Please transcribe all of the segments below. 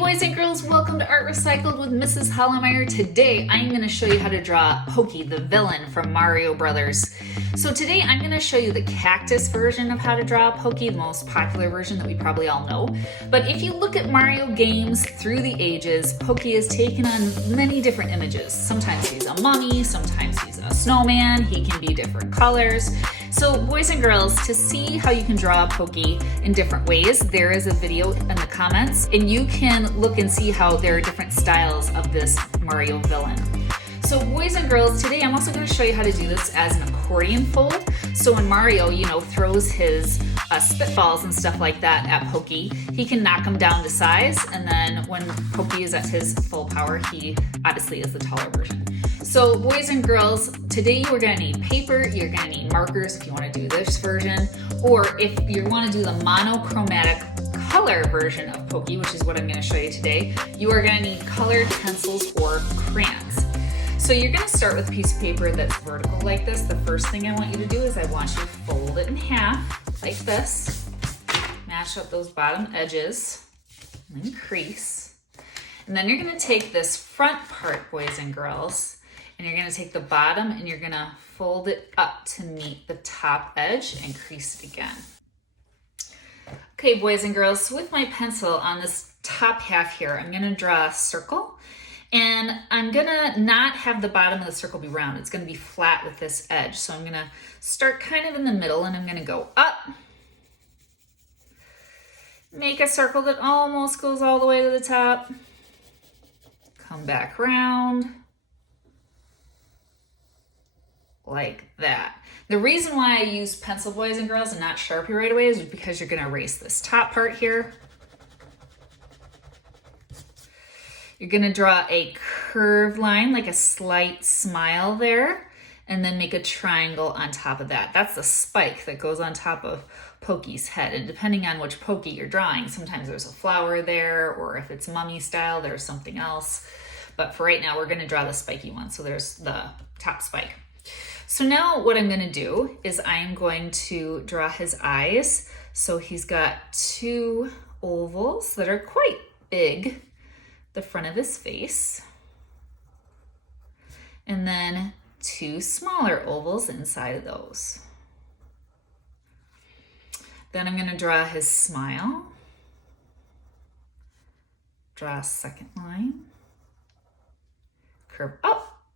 boys and girls, welcome to Art Recycled with Mrs. Hollemeyer. Today I'm going to show you how to draw Pokey, the villain from Mario Brothers. So today I'm going to show you the cactus version of how to draw Pokey, the most popular version that we probably all know. But if you look at Mario games through the ages, Pokey has taken on many different images. Sometimes he's a mummy, sometimes he's a snowman, he can be different colors. So boys and girls, to see how you can draw Pokey in different ways, there is a video in the comments and you can look and see how there are different styles of this Mario villain. So boys and girls, today I'm also going to show you how to do this as an accordion fold. So when Mario, throws his spitballs and stuff like that at Pokey, he can knock them down to size, and then when Pokey is at his full power, he obviously is the taller version. So boys and girls, today you're going to need paper, you're going to need markers if you want to do this version, or if you want to do the monochromatic color version of Pokey, which is what I'm going to show you today, you are going to need colored pencils or crayons. So you're going to start with a piece of paper that's vertical like this. The first thing I want you to do is I want you to fold it in half like this, match up those bottom edges, and then crease. And then you're going to take this front part, boys and girls, and you're going to take the bottom and you're going to fold it up to meet the top edge and crease it again. Okay, boys and girls, so with my pencil on this top half here, I'm going to draw a circle. And I'm gonna not have the bottom of the circle be round. It's gonna be flat with this edge. So I'm gonna start kind of in the middle and I'm gonna go up. Make a circle that almost goes all the way to the top. Come back round. Like that. The reason why I use pencil, boys and girls, and not Sharpie right away is because you're gonna erase this top part here. You're gonna draw a curved line, like a slight smile there, and then make a triangle on top of that. That's the spike that goes on top of Pokey's head. And depending on which Pokey you're drawing, sometimes there's a flower there, or if it's mummy style, there's something else. But for right now, we're gonna draw the spiky one. So there's the top spike. So now what I'm gonna do is I'm going to draw his eyes. So he's got two ovals that are quite big, the front of his face, and then two smaller ovals inside of those. Then I'm going to draw his smile, draw a second line, curve up,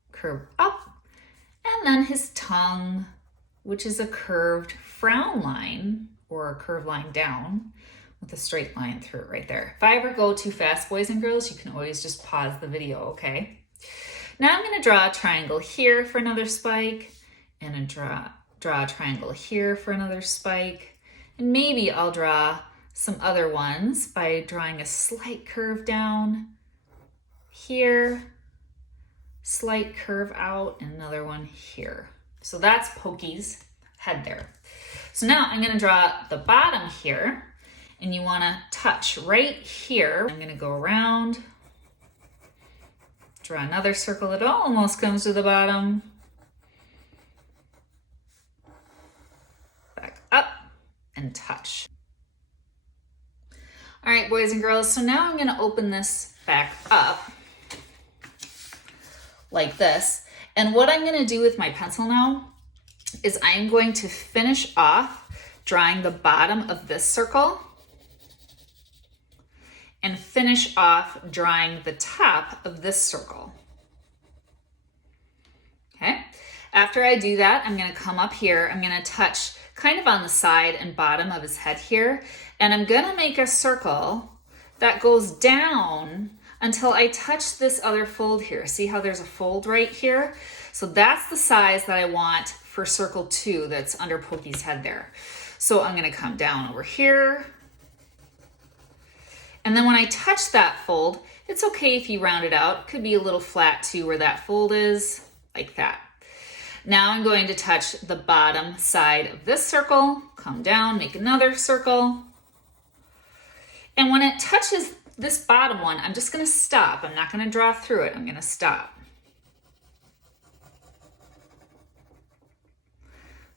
and then his tongue, which is a curved frown line or a curved line down, with a straight line through it right there. If I ever go too fast, boys and girls, you can always just pause the video, okay? Now I'm gonna draw a triangle here for another spike, and draw a triangle here for another spike, and maybe I'll draw some other ones by drawing a slight curve down here, slight curve out, and another one here. So that's Pokey's head there. So now I'm gonna draw the bottom here, and you want to touch right here. I'm going to go around, draw another circle that almost comes to the bottom, back up, and touch. All right, boys and girls, so now I'm going to open this back up like this. And what I'm going to do with my pencil now is I'm going to finish off drawing the bottom of this circle and finish off drawing the top of this circle. Okay, after I do that, I'm gonna come up here, I'm gonna touch kind of on the side and bottom of his head here, and I'm gonna make a circle that goes down until I touch this other fold here. See how there's a fold right here? So that's the size that I want for circle 2 that's under Pokey's head there. So I'm gonna come down over here, and then when I touch that fold, it's okay if you round it out. It could be a little flat too where that fold is, like that. Now I'm going to touch the bottom side of this circle, come down, make another circle. And when it touches this bottom one, I'm just gonna stop. I'm not gonna draw through it, I'm gonna stop.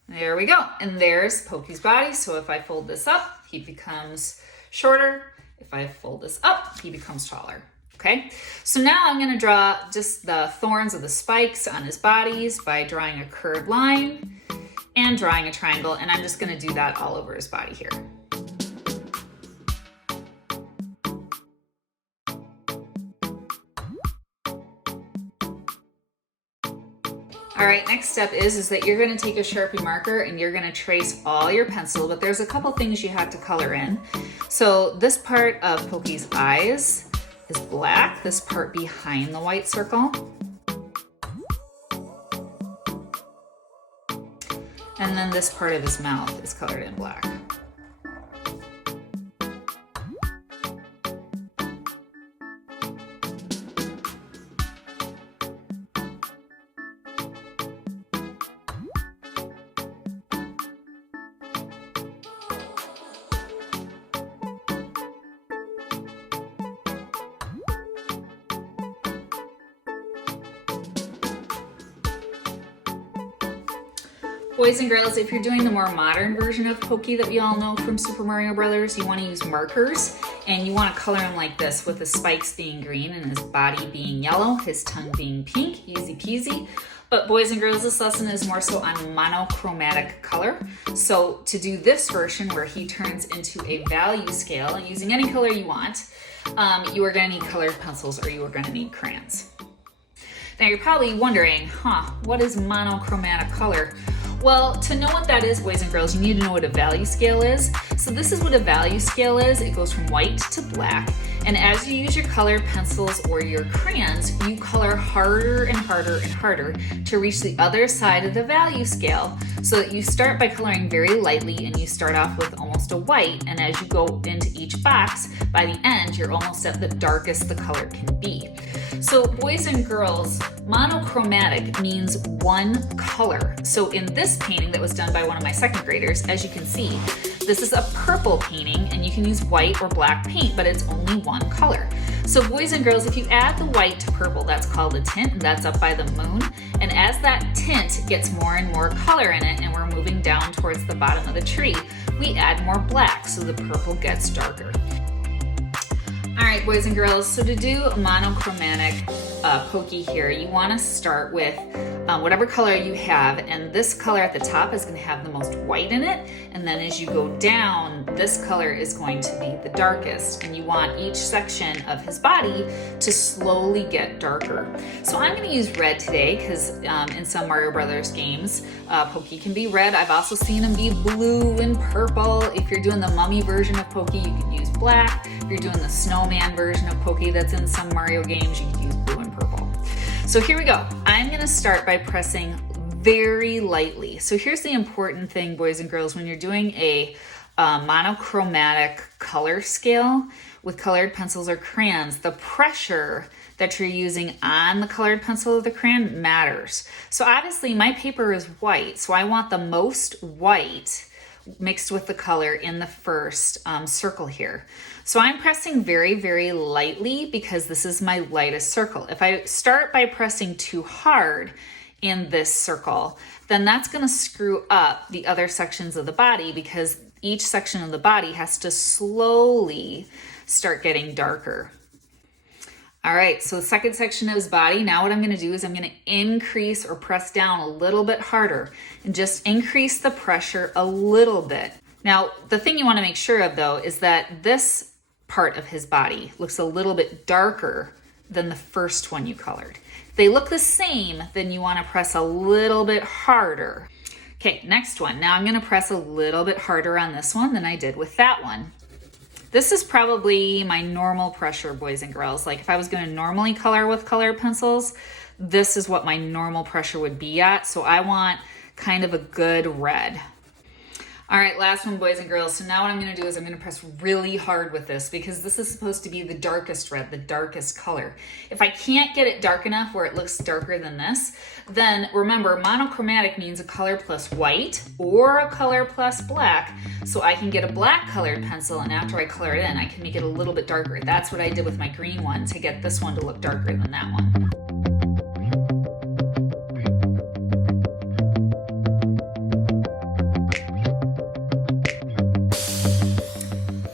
There we go, and there's Pokey's body. So if I fold this up, he becomes shorter, If I fold this up, he becomes taller. Okay, so now I'm going to draw just the thorns of the spikes on his bodies by drawing a curved line and drawing a triangle, and I'm just going to do that all over his body here. All right, next step is that you're going to take a Sharpie marker and you're going to trace all your pencil, but there's a couple things you have to color in. So this part of Pokey's eyes is black, this part behind the white circle. And then this part of his mouth is colored in black. Boys and girls, if you're doing the more modern version of Pokey that we all know from Super Mario Brothers, you want to use markers and you want to color him like this, with the spikes being green and his body being yellow, his tongue being pink, easy peasy. But boys and girls, this lesson is more so on monochromatic color. So to do this version where he turns into a value scale, using any color you want, you are going to need colored pencils or you are going to need crayons. Now you're probably wondering, what is monochromatic color? Well, to know what that is, boys and girls, you need to know what a value scale is. So this is what a value scale is. It goes from white to black. And as you use your colored pencils or your crayons, you color harder and harder and harder to reach the other side of the value scale, so that you start by coloring very lightly and you start off with almost a white. And as you go into each box, by the end, you're almost at the darkest the color can be. So boys and girls, monochromatic means one color. So in this painting that was done by one of my second graders, as you can see, this is a purple painting and you can use white or black paint, but it's only one color. So boys and girls, if you add the white to purple, that's called a tint, and that's up by the moon. And as that tint gets more and more color in it and we're moving down towards the bottom of the tree, we add more black so the purple gets darker. All right, boys and girls, so to do a monochromatic Pokey here, you want to start with whatever color you have, and this color at the top is going to have the most white in it, and then as you go down, this color is going to be the darkest, and you want each section of his body to slowly get darker. So I'm going to use red today because in some Mario Brothers games, Pokey can be red. I've also seen him be blue and purple. If you're doing the mummy version of Pokey, you can use black. If you're doing the snowman version of Pokey that's in some Mario games, you can use blue and purple. So here we go. I'm going to start by pressing very lightly. So here's the important thing, boys and girls, when you're doing a monochromatic color scale with colored pencils or crayons, the pressure that you're using on the colored pencil or the crayon matters. So obviously my paper is white, so I want the most white mixed with the color in the first circle here. So I'm pressing very, very lightly because this is my lightest circle. If I start by pressing too hard in this circle, then that's going to screw up the other sections of the body, because each section of the body has to slowly start getting darker. All right, so the second section of his body, now what I'm going to do is I'm going to increase or press down a little bit harder and just increase the pressure a little bit. Now, the thing you want to make sure of though is that this part of his body looks a little bit darker than the first one you colored. If they look the same, then you want to press a little bit harder. Okay, next one. Now I'm going to press a little bit harder on this one than I did with that one. This is probably my normal pressure, boys and girls. Like if I was going to normally color with colored pencils, this is what my normal pressure would be at. So I want kind of a good red. All right, last one, boys and girls. So now what I'm going to do is I'm going to press really hard with this, because this is supposed to be the darkest red, the darkest color. If I can't get it dark enough where it looks darker than this, then remember, monochromatic means a color plus white or a color plus black. So I can get a black colored pencil, and after I color it in, I can make it a little bit darker. That's what I did with my green one to get this one to look darker than that one.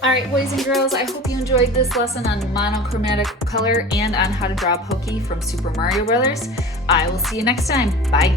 All right, boys and girls, I hope you enjoyed this lesson on monochromatic color and on how to draw Pokey from Super Mario Brothers. I will see you next time. Bye.